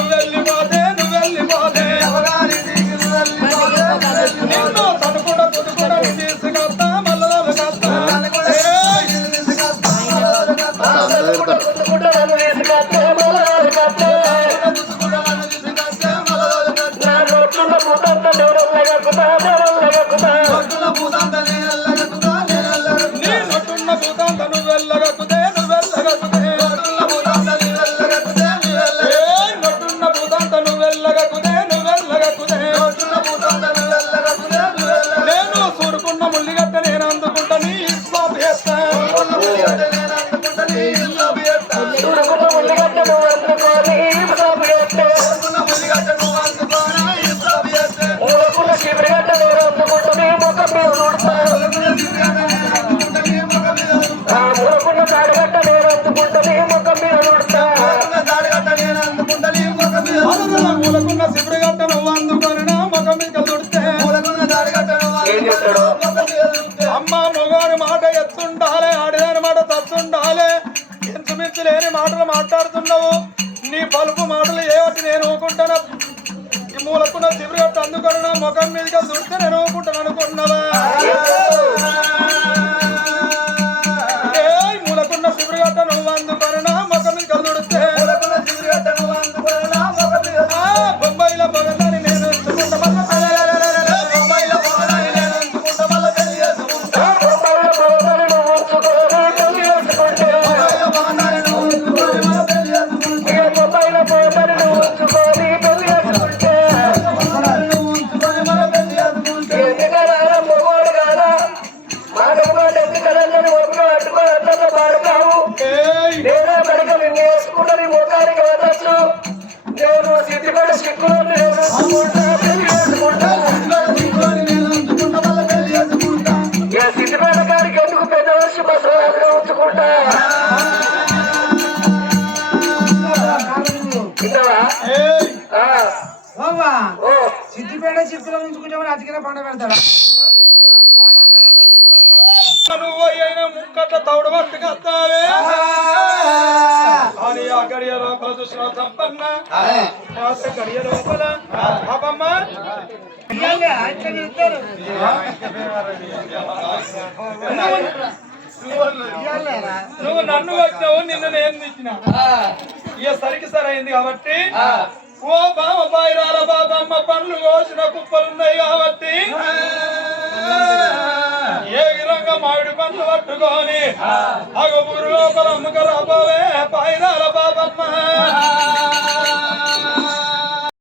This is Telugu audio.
నువ్వు వెళ్ళిపోతే నిన్ను తనుకుండా తుదుకుండా తీసుకొస్తా మల్లలు కస్తా నీ నొట్టున్న భూతాంత నువ్వు వెళ్ళగకుదే నొట్టున్న భూతాంత నువ్వు వెళ్ళగకుదే నేను సూరుకున్న ముల్లిగడ్డ నేను అందుకుంటా నీ ఇస్లాం చేస్తా మూలకున్న శిబిరిగట్ట నువ్వు అందుకొని నా ముఖం మీద దుడితే అమ్మ మొగాని మాట ఎత్తుండాలి ఆడిదాని మాట తచ్చుండాలి ఇంచుమించు లేని మాటలు మాట్లాడుతున్నావు నీ పలుపు మాటలు ఏవటి నేను ఊకుంటాను ఈ మూలకున్న శిబిరిగట్ట అందుకొని నా ముఖం మీదకి దుడితే నేను ఊకుంటాను అనుకున్నావా మూలకున్న శిబిరిగట్ట నువ్వు అందుకొని నా ముఖం మీద దుడితే బొంబాయిలో పొగలని నేను ఎంచుకుంటా సిద్దిపేట చిత్తులో ఉంచుకుంటే అతికిన పండ పెడతాడా నువ్వు అయినా ముక్కట్ల తౌడు పట్టుకొస్తావే అని ఆ గడియ లోపల చూసిన సంపన్న గడియ లోపల పాపమ్మ నువ్వు నన్ను వచ్చినావు నిన్ను నేను తెచ్చిన ఇక సరికి సరైంది కాబట్టి ఓ బామ బాయిరాల బాబమ్మ పండ్లు కోసిన కుప్పలున్నాయి కాబట్టి ఏ విధంగా మామిడి పండ్లు పట్టుకొని అగ ఊరు లోపల అమ్మక రాబోవే బాయిరాల బాబమ్మ